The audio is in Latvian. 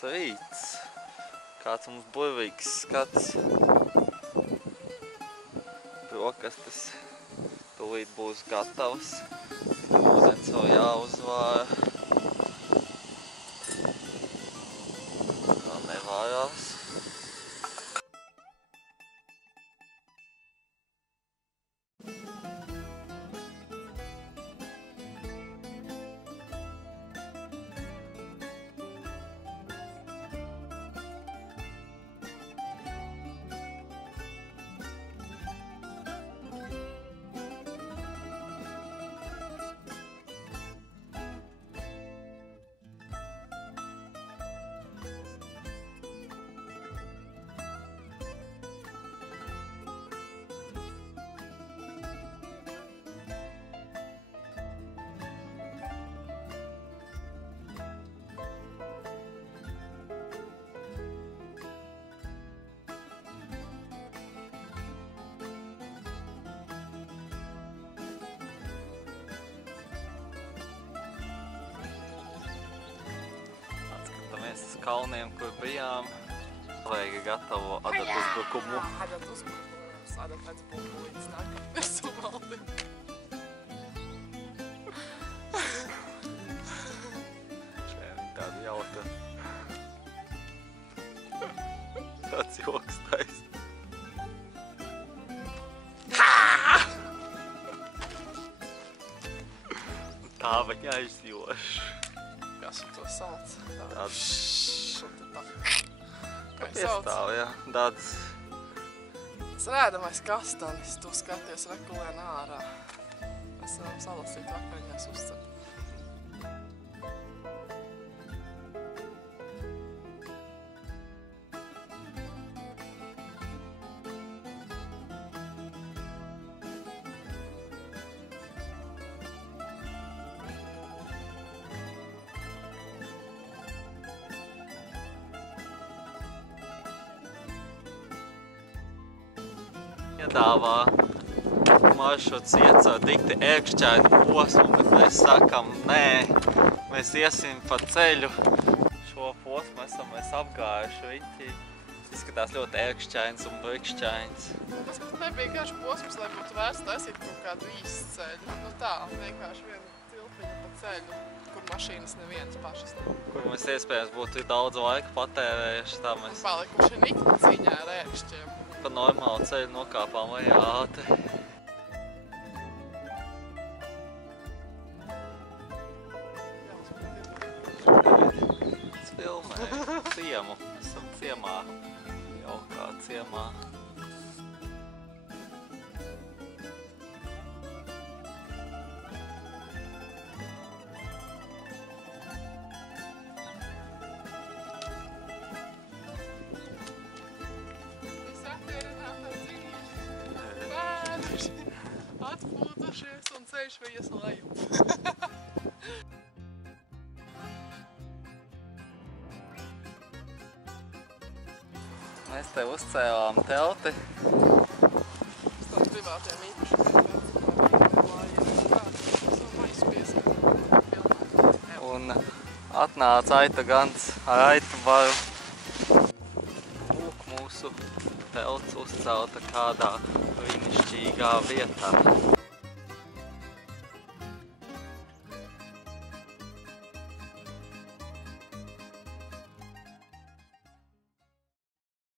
Labs rīts. Kāds mums burvīgs skats. Brokastis tūlīt būs gatavs. Ūdens vēl jāuzvāra. Tā nevārās. Atskatāmies uz kalniem, kur bijām. Kolēģi gatavo adatu uzbrukumu. Adatu uzbrukumu. Adatu pēc bumbuļas nāk virsū maldi. Šeit tāda jauka. Tāds joks tais. Tā viņa aizjoš. Kas to sauc? Tāds Kā piestāv, jā. Tāds Tas rēdamais kastanis, tu skaties rekulēn ārā. Mēs varam salasīt vakariņās uzcēt. Piedāvā maršruts iet caur dikti ērkšķainu posmu, bet mēs sakam nē, mēs iesim pa ceļu. Šo posmu esam mēs apgājuši riņķī. Izskatās ļoti ērkšķains un brikšķains. Tas pat nebija garš posms, lai būtu vērts taisīt kaut kādu īstu ceļu. Nu tā, vienkārši viena tilpiņa pa ceļu, kur mašīnas nevienas pašas nav. Kur mēs iespējams būtu daudz laika patērējuši, tā mēs Palikuši nikni cīņā ar ērkšķiem. pa normālu ceļu nokāpām vai ātri. Es filmēju ciemu. Esam ciemā. Jaukā ciemā. Atpūtušies un ceļš vies lejup. Mēs te uzcēlām telti. Uz tādiem privātiem īpašiem. Un atnāca Aita Gants ar Aitu varu. Lūk, mūsu telts uzcelta kādā brīnišķīgā vietā.